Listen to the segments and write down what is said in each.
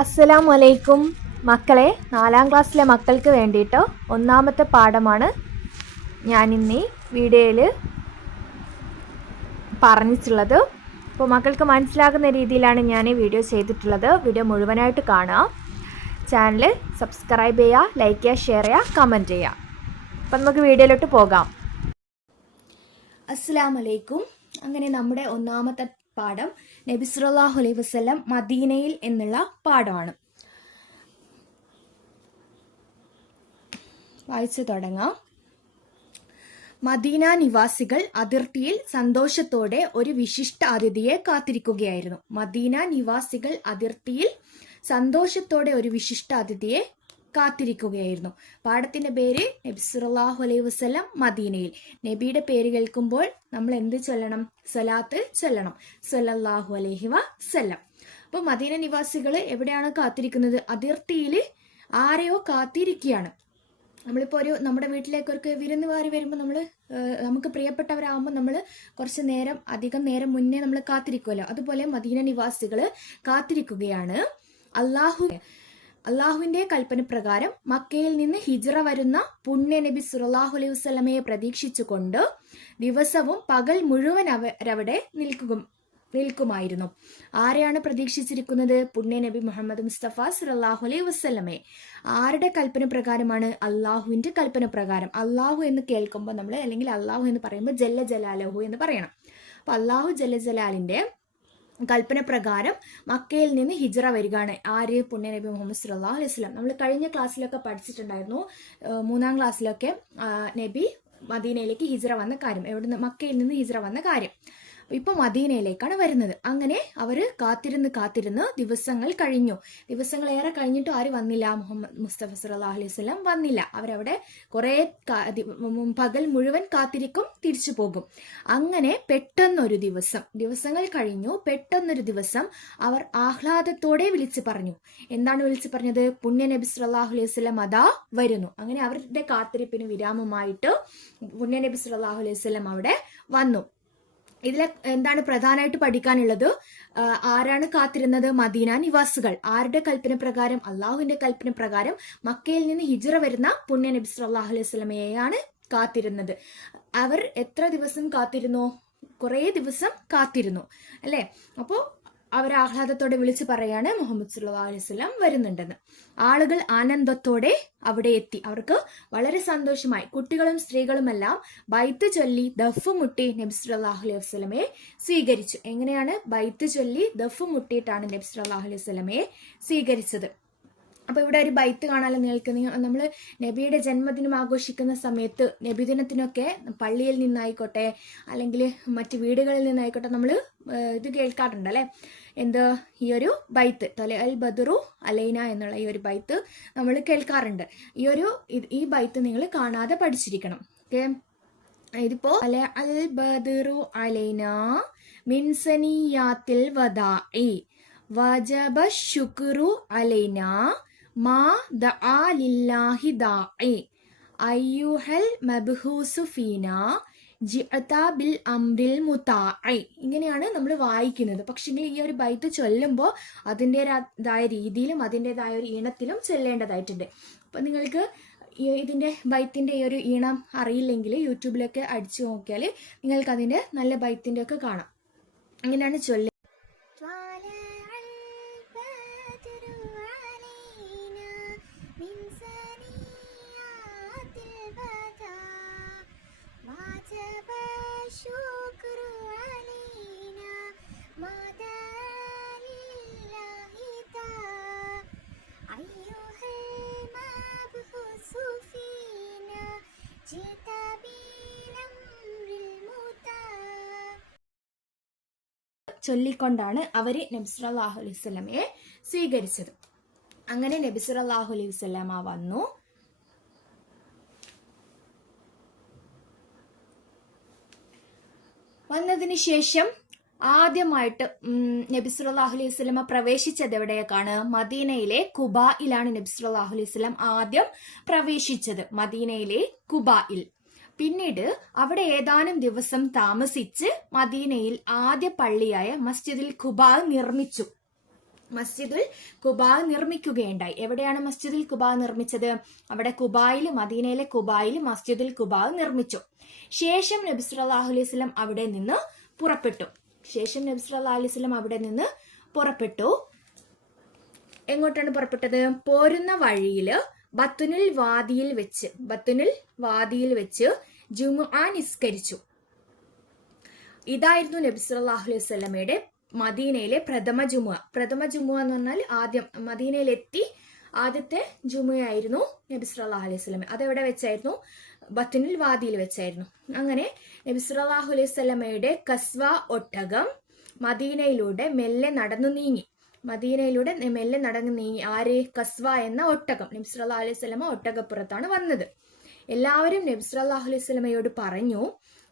അസ്സലാമു അലൈക്കും മക്കളെ, 4ാം ക്ലാസ്സിലെ മക്കൾക്ക് വേണ്ടിയിട്ട് ഒന്നാമത്തെ പാഠമാണ് ഞാനിന്ന് ഈ വീഡിയോയിൽ പറഞ്ഞിട്ടുള്ളത്. അപ്പോൾ മക്കൾക്ക് മനസ്സിലാകുന്ന രീതിയിലാണ് ഞാൻ ഈ വീഡിയോ ചെയ്തിട്ടുള്ളത്. വീഡിയോ മുഴുവനായിട്ട് കാണുക, ചാനൽ സബ്സ്ക്രൈബ് ചെയ്യുക, ലൈക്ക് ചെയ്യുക, ഷെയർ ചെയ്യുക, കമൻറ്റ് ചെയ്യുക. അപ്പം നമുക്ക് വീഡിയോയിലോട്ട് പോകാം. അസ്സലാമു അലൈക്കും. അങ്ങനെ നമ്മുടെ ഒന്നാമത്തെ പാഠം നബി സല്ലല്ലാഹു അലൈഹി വസല്ലം മദീനയിൽ എന്നുള്ള പാഠമാണ്. വായിച്ചു തുടങ്ങാം. മദീന നിവാസികൾ അതിർത്തിയിൽ സന്തോഷത്തോടെ ഒരു വിശിഷ്ട അതിഥിയെ കാത്തിരിക്കുകയായിരുന്നു. മദീന നിവാസികൾ അതിർത്തിയിൽ സന്തോഷത്തോടെ ഒരു വിശിഷ്ട അതിഥിയെ കാത്തിരിക്കുകയായിരുന്നു. പാഠത്തിന്റെ പേര് നബി സല്ലല്ലാഹു അലൈഹി വസല്ലം മദീനയിൽ. നബിയുടെ പേര് കേൾക്കുമ്പോൾ നമ്മൾ എന്ത് ചൊല്ലണം? സ്വലാത്ത് ചൊല്ലണം, സല്ലല്ലാഹു അലൈഹി വസല്ലം. അപ്പോൾ മദീന നിവാസികൾ എവിടെയാണ് കാത്തിരിക്കുന്നത്? അതിർത്തിയിൽ ആരെയോ കാത്തിരിക്കുകയാണ്. നമ്മളിപ്പോൾ നമ്മുടെ വീട്ടിലേക്കൊക്കെ വിരുന്നുകാരി വരുമ്പോൾ നമുക്ക് പ്രിയപ്പെട്ടവരാകുമ്പോൾ നമ്മൾ കുറച്ച് നേരം, അധികം നേരം മുന്നേ നമ്മൾ കാത്തിരിക്കുമല്ലോ. അതുപോലെ മദീന നിവാസികൾ കാത്തിരിക്കുകയാണ്. അള്ളാഹുവിന്റെ കൽപ്പന പ്രകാരം മക്കയിൽ നിന്ന് ഹിജ്റ വരുന്ന പുണ്യ നബി സല്ലല്ലാഹു അലൈഹി വസല്ലമയെ പ്രതീക്ഷിച്ചുകൊണ്ട് ദിവസവും പകൽ മുഴുവൻ അവരവിടെ നിൽക്കുമായിരുന്നു. ആരെയാണ് പ്രതീക്ഷിച്ചിരിക്കുന്നത്? പുണ്യ നബി മുഹമ്മദ് മുസ്തഫ സല്ലല്ലാഹു അലൈഹി വസല്ലമയെ. ആരുടെ കൽപ്പന പ്രകാരമാണ്? അള്ളാഹുവിന്റെ കൽപ്പന പ്രകാരം. അള്ളാഹു എന്ന് കേൾക്കുമ്പോൾ നമ്മൾ, അല്ലെങ്കിൽ അള്ളാഹു എന്ന് പറയുമ്പോൾ ജല്ല ജലാലഹു എന്ന് പറയണം. അപ്പൊ അള്ളാഹു ജല്ല ജലാലിന്റെ കൽപ്പന പ്രകാരം മക്കയിൽ നിന്ന് ഹിജ്റ വരികയാണ്. ആര്? പുണ്യ നബി മുഹമ്മദ് സല്ലല്ലാഹു അലൈഹി വസല്ലം. നമ്മൾ കഴിഞ്ഞ ക്ലാസ്സിലൊക്കെ പഠിച്ചിട്ടുണ്ടായിരുന്നു, 3ാം ക്ലാസ്സിലൊക്കെ നബി മദീനയിലേക്ക് ഹിജ്റ വന്ന കാര്യം, എവിടുന്ന്? മക്കയിൽ നിന്ന് ഹിജ്റ വന്ന കാര്യം. ഇപ്പൊ മദീനയിലേക്കാണ് വരുന്നത്. അങ്ങനെ അവര് കാത്തിരുന്ന് ദിവസങ്ങൾ കഴിഞ്ഞു. ദിവസങ്ങളേറെ കഴിഞ്ഞിട്ടും ആര് വന്നില്ല? മുഹമ്മദ് മുസ്തഫ സല്ലല്ലാഹു അലൈഹി വസല്ലം വന്നില്ല. അവരവിടെ കുറെ പകൽ മുഴുവൻ കാത്തിരിക്കും, തിരിച്ചു പോകും. അങ്ങനെ പെട്ടെന്നൊരു ദിവസങ്ങൾ കഴിഞ്ഞു. പെട്ടെന്നൊരു ദിവസം അവർ ആഹ്ലാദത്തോടെ വിളിച്ചു പറഞ്ഞു. എന്താണ് വിളിച്ചു പറഞ്ഞത്? പുണ്യ നബി സല്ലല്ലാഹു അലൈഹി വസല്ലം അതാ വരുന്നു. അങ്ങനെ അവരുടെ കാത്തിരിപ്പിന് വിരാമമായിട്ട് പുണ്യ നബി സല്ലല്ലാഹു അലൈഹി വസല്ലം അവിടെ വന്നു. ഇതിൽ എന്താണ് പ്രധാനമായിട്ട് പഠിക്കാനുള്ളത്? ആരാണ് കാത്തിരുന്നത്? മദീന നിവാസികൾ. ആരുടെ കൽപ്പന പ്രകാരം? അള്ളാഹുവിന്റെ കൽപ്പന പ്രകാരം മക്കയിൽ നിന്ന് ഹിജ്റ വരുന്ന പുണ്യ നബി സല്ലല്ലാഹു അലൈഹി വസല്ലമയെയാണ് കാത്തിരുന്നത്. അവർ എത്ര ദിവസം കാത്തിരുന്നു? കുറേ ദിവസം കാത്തിരുന്നു, അല്ലെ? അപ്പോൾ അവർ ആഹ്ലാദത്തോടെ വിളിച്ചു പറയാണ് മുഹമ്മദ് സല്ലല്ലാഹു അലൈഹി വസല്ലം വരുന്നുണ്ടെന്ന്. ആളുകൾ ആനന്ദത്തോടെ അവിടെ എത്തി. അവർക്ക് വളരെ സന്തോഷമായി. കുട്ടികളും സ്ത്രീകളുമെല്ലാം ബൈത്ത് ചൊല്ലി ദഫ് മുട്ടി നബി സല്ലല്ലാഹു അലൈഹി വസല്ലമയെ സ്വീകരിച്ചു. എങ്ങനെയാണ്? ബൈത്ത് ചൊല്ലി ദഫ് മുട്ടിയിട്ടാണ് നബി സല്ലല്ലാഹു അലൈഹി വസല്ലമയെ സ്വീകരിച്ചത്. അപ്പൊ ഇവിടെ ഒരു ബൈത്ത് കാണാൻ നിങ്ങൾക്ക്, നമ്മൾ നബിയുടെ ജന്മദിനം ആഘോഷിക്കുന്ന സമയത്ത്, നബിദിനത്തിനൊക്കെ പള്ളിയിൽ നിന്നായിക്കോട്ടെ അല്ലെങ്കിൽ മറ്റു വീടുകളിൽ നിന്നായിക്കോട്ടെ നമ്മൾ ഇത് കേൾക്കാറുണ്ട്, അല്ലെ? എന്ത്? ഈ ഒരു ബൈത്ത്, തല അൽ ബദറു അലൈന എന്നുള്ള ഈ ഒരു ബൈത്ത് നമ്മൾ കേൾക്കാറുണ്ട്. ഈ ബൈത്ത് നിങ്ങൾ കാണാതെ പഠിച്ചിരിക്കണം. ഓക്കെ, ഇതിപ്പോ അൽ ബദറു അലൈന മിൻ സനിയാത്തിൽ വദാഇ വജബ ശുക്രു അലൈന മാ ദആ ലില്ലാഹി ദാഇ അയ്യുഹൽ മബ്ഹൂസു ഫീന ജിഅത ബിൽ അംറിൽ മുതാഇ. ഇങ്ങനെയാണ് നമ്മൾ വായിക്കുന്നത്. പക്ഷേ ഈ ഒരു ബൈത്ത് ചൊല്ലുമ്പോൾ അതിൻ്റെതായ രീതിയിലും അതിൻ്റെതായ ഒരു ഈണത്തിലും ചൊല്ലേണ്ടതായിട്ടുണ്ട്. അപ്പൊ നിങ്ങൾക്ക് ഇതിന്റെ ബൈത്തിന്റെ ഈ ഒരു ഈണം അറിയില്ലെങ്കിൽ യൂട്യൂബിലൊക്കെ അടിച്ചു നോക്കിയാൽ നിങ്ങൾക്ക് അതിന്റെ നല്ല ബൈത്തിന്റെ ഒക്കെ കാണാം. അങ്ങനെയാണ് ചൊല്ലുക. ചൊല്ലിക്കൊണ്ടാണ് അവര് നബി സല്ലല്ലാഹു അലൈഹി വസല്ലമയെ സ്വീകരിച്ചത്. അങ്ങനെ നബി സല്ലല്ലാഹു അലൈഹി വസല്ലമ വന്നു. വന്നതിന് ശേഷം ആദ്യമായിട്ട് നബി സല്ലല്ലാഹു അലൈഹി വസല്ലമ പ്രവേശിച്ചത് എവിടേക്കാണ്? മദീനയിലെ ഖുബായിലാണ് നബി സല്ലല്ലാഹു അലൈഹി വസല്ലം ആദ്യം പ്രവേശിച്ചത്, മദീനയിലെ ഖുബായിൽ. പിന്നീട് അവിടെ ഏതാനും ദിവസം താമസിച്ച് മദീനയിൽ ആദ്യ പള്ളിയായ മസ്ജിദുൽ ഖുബാ നിർമ്മിച്ചു. മസ്ജിദുൽ കുബാ നിർമ്മിക്കുകയുണ്ടായി. എവിടെയാണ് മസ്ജിദുൽ കുബാ നിർമ്മിച്ചത്? അവിടെ കുബായിൽ, മദീനയിലെ കുബായിൽ മസ്ജിദുൽ കുബാ നിർമ്മിച്ചു. ശേഷം നബി സല്ലല്ലാഹു അലൈഹി വസല്ലം അവിടെ നിന്ന് പുറപ്പെട്ടു. എങ്ങോട്ടാണ് പുറപ്പെട്ടത്? പോരുന്ന വഴിയില് ബത്തുനുൽ വാദിയിൽ വെച്ച് ജുമുഅ നിസ്കരിച്ചു. ഇതായിരുന്നു നബി സല്ലല്ലാഹു അലൈഹി വസല്ലമയുടെ മദീനയിലെ പ്രഥമ ജുമുഅ എന്ന് പറഞ്ഞാൽ ആദ്യം മദീനയിലെത്തി ആദ്യത്തെ ജുമുഅയായിരുന്നു നബി സല്ലല്ലാഹു അലൈഹി വസല്ലം. അതെവിടെ വെച്ചായിരുന്നു? ബത്തുനുൽ വാദിയിൽ വെച്ചായിരുന്നു. അങ്ങനെ നബി സല്ലല്ലാഹു അലൈഹി വസല്ലമയുടെ കസ്വ ഒട്ടകം മദീനയിലൂടെ മെല്ലെ നടന്നു നീങ്ങി. ആര്? കസ്വ എന്ന ഒട്ടകം. നബി സല്ലല്ലാഹു അലൈഹി വസല്ലമ ഒട്ടകപ്പുറത്താണ് വന്നത്. എല്ലാവരും നബി സല്ലല്ലാഹു അലൈഹി വസല്ലമയോട് പറഞ്ഞു,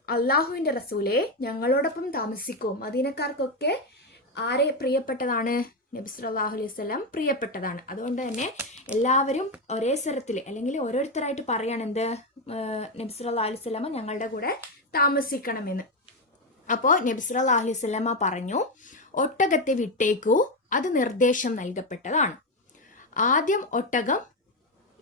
അള്ളാഹുവിന്റെ റസൂലെ, ഞങ്ങളോടൊപ്പം താമസിക്കൂ. മദീനക്കാർക്കൊക്കെ ആരെ പ്രിയപ്പെട്ടതാണ്? നബി സല്ലല്ലാഹു അലൈഹി വസല്ലം പ്രിയപ്പെട്ടതാണ്. അതുകൊണ്ട് തന്നെ എല്ലാവരും ഒരേ സ്വരത്തിൽ അല്ലെങ്കിൽ ഓരോരുത്തരായിട്ട് പറയണെന്ത്? നബി സല്ലല്ലാഹു അലൈഹി വസല്ലമ ഞങ്ങളുടെ കൂടെ താമസിക്കണമെന്ന്. അപ്പോൾ നബി സല്ലല്ലാഹു അലൈഹി വസല്ലമ പറഞ്ഞു, ഒട്ടകത്തെ വിട്ടേക്കൂ, അത് നിർദ്ദേശം നൽകപ്പെട്ടതാണ്. ആദ്യം ഒട്ടകം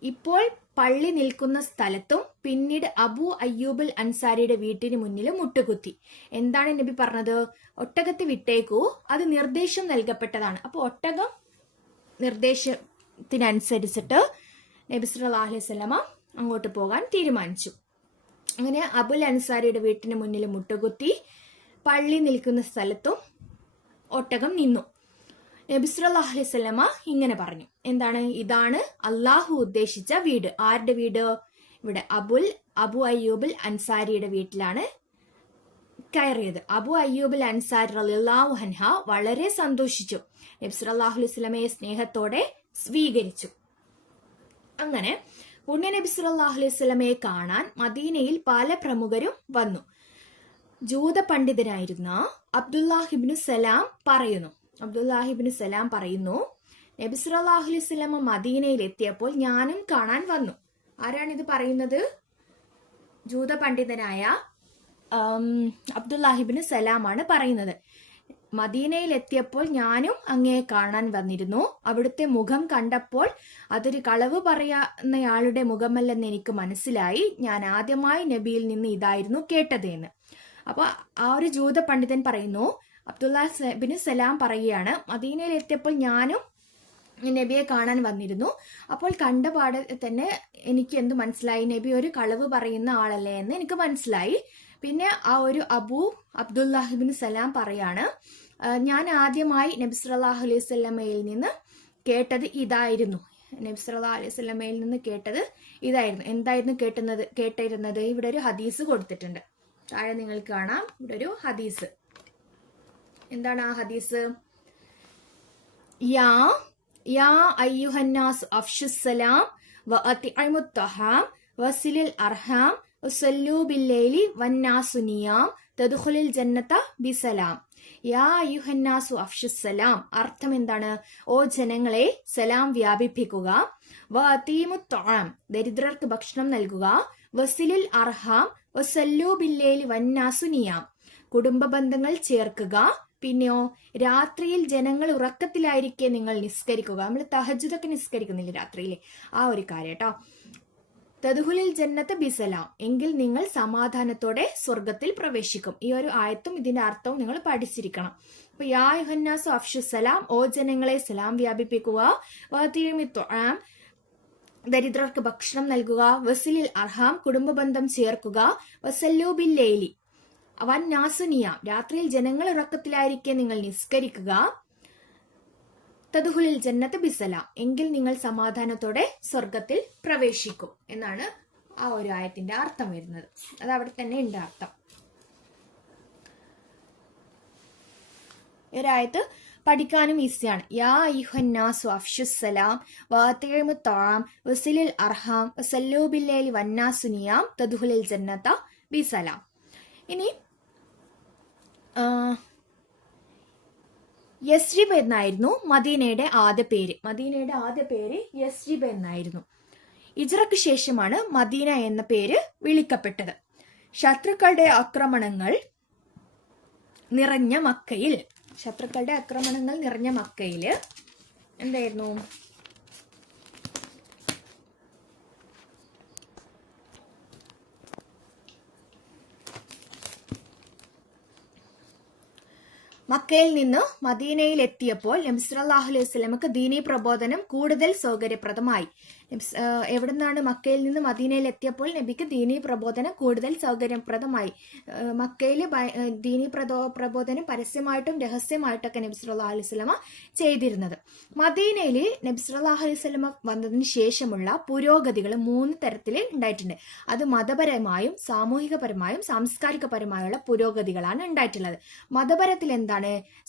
ഇപ്പോൾ പള്ളി നിൽക്കുന്ന സ്ഥലത്തും പിന്നീട് അബൂ അയ്യൂബുൽ അൻസാരിയുടെ വീട്ടിന് മുന്നിലും മുട്ടുകുത്തി. എന്താണ് നബി പറഞ്ഞത്? ഒട്ടകത്തെ വിട്ടേക്കൂ, അത് നിർദ്ദേശം നൽകപ്പെട്ടതാണ്. അപ്പോൾ ഒട്ടകം നിർദ്ദേശത്തിനനുസരിച്ചിട്ട് നബി സല്ലല്ലാഹു അലൈഹി വസല്ലമ അങ്ങോട്ട് പോകാൻ തീരുമാനിച്ചു. അങ്ങനെ അബുൽ അൻസാരിയുടെ വീട്ടിന് മുന്നിൽ മുട്ടുകുത്തി, പള്ളി നിൽക്കുന്ന സ്ഥലത്തും ഒട്ടകം നിന്നു. നബി സല്ലല്ലാഹു അലൈഹി വസല്ലമ ഇങ്ങനെ പറഞ്ഞു. എന്താണ്? ഇതാണ് അള്ളാഹു ഉദ്ദേശിച്ച വീട്. ആരുടെ വീട്? ഇവിടെ അബു അയ്യൂബുൽ അൻസാരിയുടെ വീട്ടിലാണ് കയറിയത്. അബു അയ്യൂബുൽ അൻസാരി റളിയല്ലാഹു അൻഹ വളരെ സന്തോഷിച്ചു. നബി സല്ലല്ലാഹു അലൈഹി വസല്ലമയെ സ്നേഹത്തോടെ സ്വീകരിച്ചു. അങ്ങനെ പുണ്യ നബി സല്ലല്ലാഹു അലൈഹി വസല്ലമയെ കാണാൻ മദീനയിൽ പല പ്രമുഖരും വന്നു. ജൂത പണ്ഡിതനായിരുന്ന അബ്ദുല്ലാഹിബ്നു സലാം പറയുന്നു, നബി സല്ലല്ലാഹു അലൈഹി വസല്ലമ മദീനയിൽ എത്തിയപ്പോൾ ഞാനും കാണാൻ വന്നു. ആരാണിത് പറയുന്നത്? ജൂത പണ്ഡിതനായ അബ്ദുല്ലാഹിബ്നു സലാം ആണ് പറയുന്നത്. മദീനയിൽ എത്തിയപ്പോൾ ഞാനും അങ്ങയെ കാണാൻ വന്നിരുന്നു. അവിടുത്തെ മുഖം കണ്ടപ്പോൾ അതൊരു കളവ് പറയുന്നയാളുടെ മുഖമല്ലെന്ന് എനിക്ക് മനസ്സിലായി. ഞാൻ ആദ്യമായി നബിയിൽ നിന്ന് ഇതായിരുന്നു കേട്ടത് എന്ന്. അപ്പൊ ആ ഒരു ജൂത പണ്ഡിതൻ പറയുന്നു, അബ്ദുല്ലാഹിബ്നു സലാം പറയുകയാണ്, മദീനയിൽ എത്തിയപ്പോൾ ഞാനും നബിയെ കാണാൻ വന്നിരുന്നു. അപ്പോൾ കണ്ട പാടെ തന്നെ എനിക്ക് എന്ത് മനസ്സിലായി? നബി ഒരു കളവ് പറയുന്ന ആളല്ലേ എന്ന് എനിക്ക് മനസ്സിലായി. പിന്നെ ആ ഒരു അബ്ദുല്ലാഹിബ്നു സലാം പറയാണ്, ഞാൻ ആദ്യമായി നബി സല്ലല്ലാഹു അലൈഹി വസല്ലമയിൽ നിന്ന് കേട്ടത് ഇതായിരുന്നു. എന്തായിരുന്നു കേട്ടിരുന്നത്? ഇവിടെ ഒരു ഹദീസ് കൊടുത്തിട്ടുണ്ട്. താഴെ നിങ്ങൾക്ക് കാണാം, ഇവിടെ ഒരു ഹദീസ്. എന്താണ് ആ ഹദീസ്? യാ അയ്യുഹന്നാസ് അഫ്ശുസ്സലാം വഅതിഇമുത് തഹാം വസിലുൽ അർഹാം വസല്ലൂ ബില്ലൈലി വന്നാസു നിയാം തദ്ഖുലുൽ ജന്നത ബിസലാം. യാ അയ്യുഹന്നാസു അഫ്ശുസ്സലാം. അർത്ഥം എന്താണ്? ഓ ജനങ്ങളെ, സലാം വ്യാപിപ്പിക്കുക. വഅതിഇമുത് തഹാം, ദരിദ്രർക്ക് ഭക്ഷണം നൽകുക. വസിലുൽ അർഹാം വസല്ലൂ ബില്ലൈലി വന്നാസു നിയാം, കുടുംബ ബന്ധങ്ങൾ ചേർക്കുക. പിന്നെയോ, രാത്രിയിൽ ജനങ്ങൾ ഉറക്കത്തിലായിരിക്കെ നിങ്ങൾ നിസ്കരിക്കുക. നമ്മൾ തഹജ്ജുദൊക്കെ നിസ്കരിക്കുന്നില്ലേ രാത്രിയിലെ? ആ ഒരു കാര്യം കേട്ടോ. തദ്ഖുലുൽ ജന്നത ബിസലാം, എങ്കിൽ നിങ്ങൾ സമാധാനത്തോടെ സ്വർഗത്തിൽ പ്രവേശിക്കും. ഈ ഒരു ആയത്തും ഇതിന്റെ അർത്ഥവും നിങ്ങൾ പഠിച്ചിരിക്കണം. അപ്പൊ യാ അയ്യുഹന്നാസു അഫ്ശുസ്സലാം, ഓ ജനങ്ങളെ സലാം വ്യാപിപ്പിക്കുക. വഅതിഇമുത് തആം, ദരിദ്രർക്ക് ഭക്ഷണം നൽകുക. വസിലുൽ അർഹാം, കുടുംബ ബന്ധം ചേർക്കുക. വസല്ലൂ ബില്ലൈലി വന്നാസു നിയാം, രാത്രിയിൽ ജനങ്ങൾ ഉറക്കത്തിലായിരിക്കെ നിങ്ങൾ നിസ്കരിക്കുക. തദ്ഖുലുൽ ജന്നത ബിസലാം, എങ്കിൽ നിങ്ങൾ സമാധാനത്തോടെ സ്വർഗത്തിൽ പ്രവേശിക്കും എന്നാണ് ആ ഒരു ആയത്തിന്റെ അർത്ഥം വരുന്നത്. അത് അവിടെ തന്നെ ഉണ്ട് അർത്ഥം. ഈ ഒരായത്ത് പഠിക്കാനും ഈസിയാണ്. യാ അയ്യുഹന്നാസു അഫ്ശുസ്സലാം വഅതിഇമുത് തആം വസിലുൽ അർഹാം വസല്ലൂ ബില്ലൈലി വന്നാസു നിയാം തദ്ഖുലുൽ ജന്നത ബിസലാം. ഇനി യസ്രിബ് എന്നായിരുന്നു മദീനയുടെ ആദ്യ പേര് യസ്രിബ് എന്നായിരുന്നു. ഹിജ്റയ്ക്ക് ശേഷമാണ് മദീന എന്ന പേര് വിളിക്കപ്പെട്ടത്. ശത്രുക്കളുടെ ആക്രമണങ്ങൾ നിറഞ്ഞ മക്കയിൽ എന്തായിരുന്നു? മക്കയിൽ നിന്ന് മദീനയിൽ എത്തിയപ്പോൾ നബി സല്ലല്ലാഹു അലൈഹി വസല്ലമക്ക് ദീനീ പ്രബോധനം കൂടുതൽ സൗകര്യപ്രദമായി. എവിടെ നിന്നാണ്? മക്കയിൽ നിന്ന് മദീനയിൽ എത്തിയപ്പോൾ നബിക്ക് ദീനീ പ്രബോധനം കൂടുതൽ സൗകര്യപ്രദമായി. മക്കയിൽ ദീനീ പ്രബോധനം പരസ്യമായിട്ടും രഹസ്യമായിട്ടൊക്കെ നബി സല്ലല്ലാഹു അലൈഹി വസല്ലമ ചെയ്തിരുന്നത്. മദീനയിൽ നബി സല്ലല്ലാഹു അലൈഹി വസല്ലമ വന്നതിന് ശേഷമുള്ള പുരോഗതികൾ 3 തരത്തിൽ ഉണ്ടായിട്ടുണ്ട്. അത് മതപരമായും സാമൂഹികപരമായും സാംസ്കാരികപരമായുള്ള പുരോഗതികളാണ് ഉണ്ടായിട്ടുള്ളത്. മതപരത്തിൽ എന്താണ്?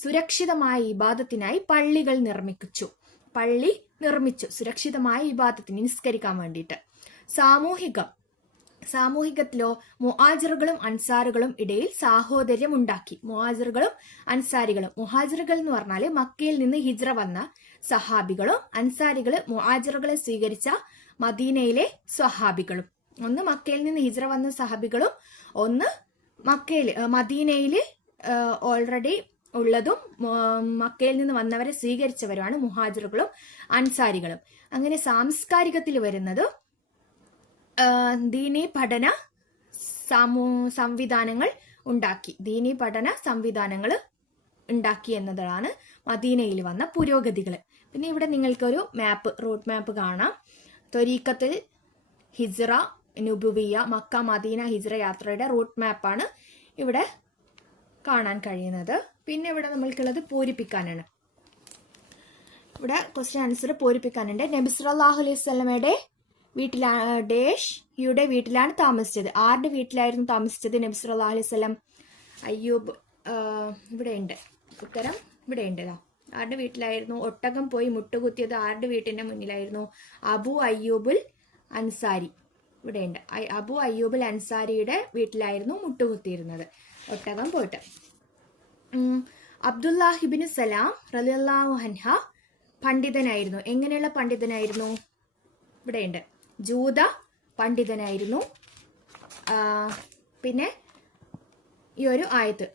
സുരക്ഷിതമായ ഇബാദത്തിനായി പള്ളികൾ നിർമ്മിച്ചു സുരക്ഷിതമായ ഇബാദത്തിന് നിസ്കരിക്കാൻ വേണ്ടിയിട്ട്. സാമൂഹികത്തിലോ മുഹാജിറുകളും അൻസാറുകളും ഇടയിൽ സാഹോദര്യം ഉണ്ടാക്കി. മുഹാജിറുകളും അൻസാരികളും, മുഹാജിറുകൾ എന്ന് പറഞ്ഞാല് മക്കയിൽ നിന്ന് ഹിജ്റ വന്ന സഹാബികളും, അൻസാരികള് മുഹാജിറുകളെ സ്വീകരിച്ച മദീനയിലെ സ്വഹാബികളും. ഒന്ന് മക്കയിൽ നിന്ന് ഹിജ്റ വന്ന സഹാബികളും, ഒന്ന് മദീനയില് ഓൾറെഡി ഉള്ളതും മക്കയിൽ നിന്ന് വന്നവരെ സ്വീകരിച്ചവരുമാണ് മുഹാജിറുകളും അൻസാരികളും. അങ്ങനെ സാംസ്കാരികത്തിൽ വരുന്നത് ദീനീ പഠന സംവിധാനങ്ങൾ ഉണ്ടാക്കി എന്നതാണ് മദീനയിൽ വന്ന പുരോഗതികൾ. പിന്നെ ഇവിടെ നിങ്ങൾക്കൊരു റൂട്ട് മാപ്പ് കാണാം. ത്വരീഖത്തുൽ ഹിജ്റ നുബുവിയ മക്ക മദീന ഹിജ്റ യാത്രയുടെ റൂട്ട് മാപ്പാണ് ഇവിടെ കാണാൻ കഴിയുന്നത്. പിന്നെ ഇവിടെ നമ്മൾക്കുള്ളത് പൂരിപ്പിക്കാനാണ്. ഇവിടെ ക്വസ്റ്റ്യൻ ആൻസർ പൂരിപ്പിക്കാനുണ്ട്. നബി സല്ലല്ലാഹു അലൈഹി വസല്ലമയുടെ യുടെ വീട്ടിലാണ് താമസിച്ചത്. ആരുടെ വീട്ടിലായിരുന്നു താമസിച്ചത് നബി സല്ലല്ലാഹു അലൈഹി വസല്ലം? അയ്യൂബ്. ഇവിടെയുണ്ട് ഉത്തരം, ഇവിടെയുണ്ട്. ആരുടെ വീട്ടിലായിരുന്നു? ഒട്ടകം പോയി മുട്ടുകുത്തിയത് ആരുടെ വീട്ടിന്റെ മുന്നിലായിരുന്നു? അബു അയ്യൂബുൽ അൻസാരി. ഇവിടെയുണ്ട്. അബു അയ്യൂബുൽ അൻസാരിയുടെ വീട്ടിലായിരുന്നു മുട്ടുകുത്തിയിരുന്നത്, ഒട്ടകം പോയിട്ട്. അബ്ദുല്ലാഹിബ്നു സലാം റളിയല്ലാഹു അൻഹു പണ്ഡിതനായിരുന്നു. എങ്ങനെയുള്ള പണ്ഡിതനായിരുന്നു? ഇവിടെയുണ്ട്. ജൂത പണ്ഡിതനായിരുന്നു. പിന്നെ ഈ ഒരു ആയത്ത്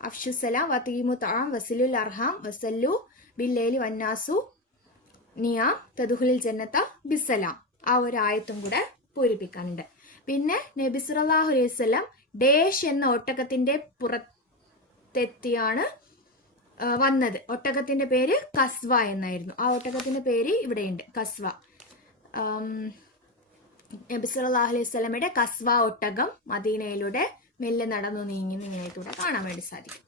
അഫ്ഷുസലാം വതീമു തആം വസിലുൽ അർഹാം വസല്ലു ബില്ലൈലി വന്നാസു നിയാം തദ്ഖുലുൽ ജന്നത ബിസ്സലാം. ആ ഒരു ആയത്തും കൂടെ പൂരിപ്പിക്കാനുണ്ട്. പിന്നെ നബി സല്ലല്ലാഹു അലൈഹി വസല്ലം ഡേഷ് എന്ന ഒട്ടകത്തിന്റെ പുറത്തെത്തിയാണ് വന്നത്. ഒട്ടകത്തിന്റെ പേര് കസ്വ എന്നായിരുന്നു. ആ ഒട്ടകത്തിന്റെ പേര് ഇവിടെയുണ്ട്, കസ്വ. നബി സല്ലല്ലാഹു അലൈഹി വസല്ലമയുടെ കസ്വ ഒട്ടകം മദീനയിലൂടെ മെല്ലെ നടന്നു നീങ്ങി നിങ്ങൾക്കിവിടെ കാണാൻ വേണ്ടി സാധിക്കും.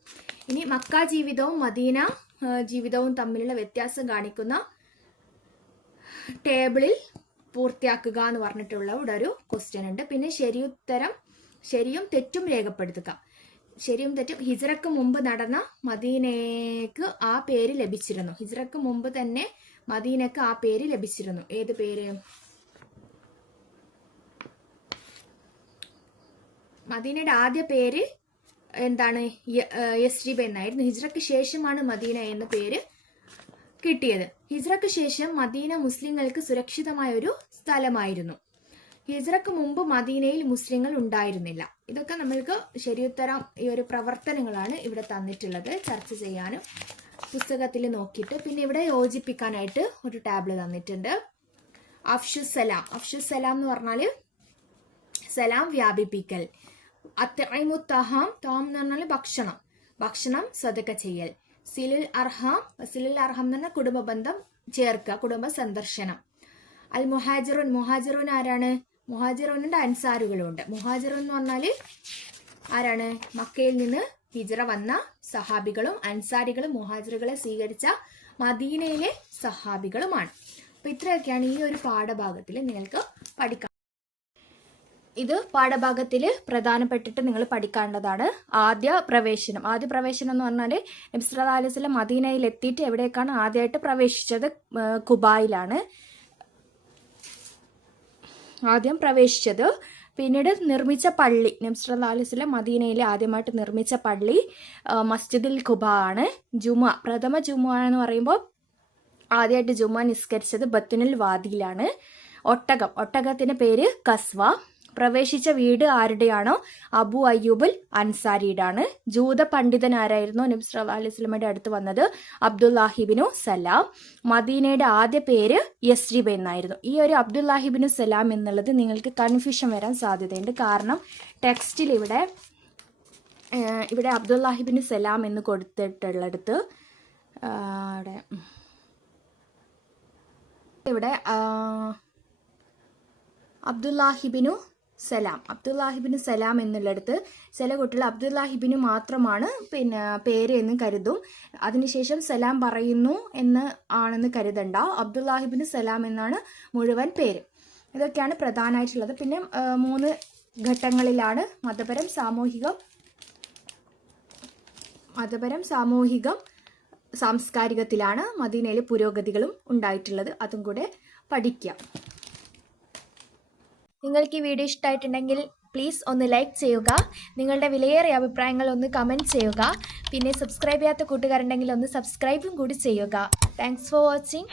ഇനി മക്ക ജീവിതവും മദീന ജീവിതവും തമ്മിലുള്ള വ്യത്യാസം കാണിക്കുന്ന ടേബിളിൽ പൂർത്തിയാക്കുക എന്ന് പറഞ്ഞിട്ടുള്ള ഇവിടെ ഒരു ക്വസ്റ്റ്യൻ ഉണ്ട്. പിന്നെ ശരിയും തെറ്റും രേഖപ്പെടുത്തുക. ശരിയും തെറ്റും. ഹിജ്റക്ക് മുമ്പ് നടന്ന മദീനയ്ക്ക് ആ പേര് ലഭിച്ചിരുന്നു. ഹിജ്റക്ക് മുമ്പ് തന്നെ മദീനക്ക് ആ പേര് ലഭിച്ചിരുന്നു. ഏത് പേര്? മദീനയുടെ ആദ്യ പേര് എന്താണ്? യസ്രിബ് എന്നായിരുന്നു. ഹിജ്റക്ക് ശേഷമാണ് മദീന എന്ന പേര് കിട്ടിയത്. ഹിജ്റക്ക് ശേഷം മദീന മുസ്ലിങ്ങൾക്ക് സുരക്ഷിതമായ ഒരു സ്ഥലമായിരുന്നു. ഹിജ്റക്ക് മുമ്പ് മദീനയിൽ മുസ്ലിങ്ങൾ ഉണ്ടായിരുന്നില്ല. ഇതൊക്കെ നമ്മൾക്ക് ശരിയുത്തരം ഈ ഒരു പ്രവർത്തനങ്ങളാണ് ഇവിടെ തന്നിട്ടുള്ളത് ചർച്ച ചെയ്യാനും പുസ്തകത്തിൽ നോക്കിയിട്ട്. പിന്നെ ഇവിടെ യോജിപ്പിക്കാനായിട്ട് ഒരു ടാബിള് തന്നിട്ടുണ്ട്. അഫ്ഷുസലാം എന്ന് പറഞ്ഞാല് സലാം വ്യാപിപ്പിക്കൽ. അത്ഇമുത്തഹാം എന്ന് പറഞ്ഞാല് ഭക്ഷണം സദഖ ചെയ്യൽ. സിലുൽ അർഹാം എന്ന് പറഞ്ഞാൽ കുടുംബ ബന്ധം ചേർക്കുക, കുടുംബ സന്ദർശനം. അൽ മുഹാജിറുൻ ആരാണ്? മുഹാജിറുണ്ട്, അൻസാറുകളും ഉണ്ട്. മുഹാജിറുൻ എന്ന് പറഞ്ഞാല് ആരാണ്? മക്കയിൽ നിന്ന് ഹിജ്റ വന്ന സഹാബികളും അൻസാരികളും മുഹാജിറുകളെ സ്വീകരിച്ച മദീനയിലെ സഹാബികളുമാണ്. അപ്പൊ ഇത്രയൊക്കെയാണ് ഈ ഒരു പാഠഭാഗത്തിൽ നിങ്ങൾക്ക് പഠിക്കാൻ. ഇത് പാഠഭാഗത്തിൽ പ്രധാനപ്പെട്ടിട്ട് നിങ്ങൾ പഠിക്കേണ്ടതാണ്. ആദ്യ പ്രവേശനം എന്ന് പറഞ്ഞാല് നബി സല്ലല്ലാഹു അലൈഹി വസല്ലം മദീനയിൽ എത്തിയിട്ട് എവിടേക്കാണ് ആദ്യമായിട്ട് പ്രവേശിച്ചത്? ഖുബായിലാണ് ആദ്യം പ്രവേശിച്ചത്. പിന്നീട് നിർമ്മിച്ച പള്ളി, നബി സല്ലല്ലാഹു അലൈഹി വസല്ലം മദീനയിൽ ആദ്യമായിട്ട് നിർമ്മിച്ച പള്ളി മസ്ജിദുൽ ഖുബ ആണ്. പ്രഥമ ജുമുഅ എന്ന് പറയുമ്പോൾ ആദ്യമായിട്ട് ജുമുഅ നിസ്കരിച്ചത് ബത്നുൽ വാദിയിലാണ്. ഒട്ടകത്തിന്റെ പേര് കസ്വ. പ്രവേശിച്ച വീട് ആരുടെയാണോ? അബു അയ്യൂബുൽ അൻസാരിയുടെയാണ്. ജൂത പണ്ഡിതൻ ആരായിരുന്നു നബി സല്ലല്ലാഹു അലൈഹി വസല്ലമയുടെ അടുത്ത് വന്നത്? അബ്ദുല്ലാഹിബിനു സലാം. മദീനയുടെ ആദ്യ പേര് യസ്രിബ് എന്നായിരുന്നു. ഈ ഒരു അബ്ദുല്ലാഹിബിനു സലാം എന്നുള്ളത് നിങ്ങൾക്ക് കൺഫ്യൂഷൻ വരാൻ സാധ്യതയുണ്ട്. കാരണം ടെക്സ്റ്റിൽ ഇവിടെ അബ്ദുല്ലാഹിബിനു സലാം എന്ന് കൊടുത്തിട്ടുള്ളിടത്ത് ഇവിടെ അബ്ദുല്ലാഹിബിനു സലാം എന്നുള്ളിടത്ത് ചില കുട്ടികൾ അബ്ദുല്ലാഹിബിനു മാത്രമാണ് പേര് എന്ന് കരുതും. അതിനുശേഷം സലാം പറയുന്നു ആണെന്ന് കരുതണ്ട. അബ്ദുല്ലാഹിബിനു സലാം എന്നാണ് മുഴുവൻ പേര്. ഇതൊക്കെയാണ് പ്രധാനമായിട്ടുള്ളത്. പിന്നെ 3 ഘട്ടങ്ങളിലാണ് മതപരം, സാമൂഹികം, സാംസ്കാരികത്തിലാണ് മദീനയിലെ പുരോഗതികളും ഉണ്ടായിട്ടുള്ളത്. അതും കൂടെ പഠിക്കാം. നിങ്ങൾക്ക് ഈ വീഡിയോ ഇഷ്ടമായിട്ടുണ്ടെങ്കിൽ പ്ലീസ് ഒന്ന് ലൈക്ക് ചെയ്യുക. നിങ്ങളുടെ വിലയേറിയ അഭിപ്രായങ്ങൾ ഒന്ന് കമൻറ്റ് ചെയ്യുക. പിന്നെ സബ്സ്ക്രൈബ് ചെയ്യാത്ത കൂട്ടുകാരുണ്ടെങ്കിൽ ഒന്ന് സബ്സ്ക്രൈബും കൂടി ചെയ്യുക. Thanks for watching.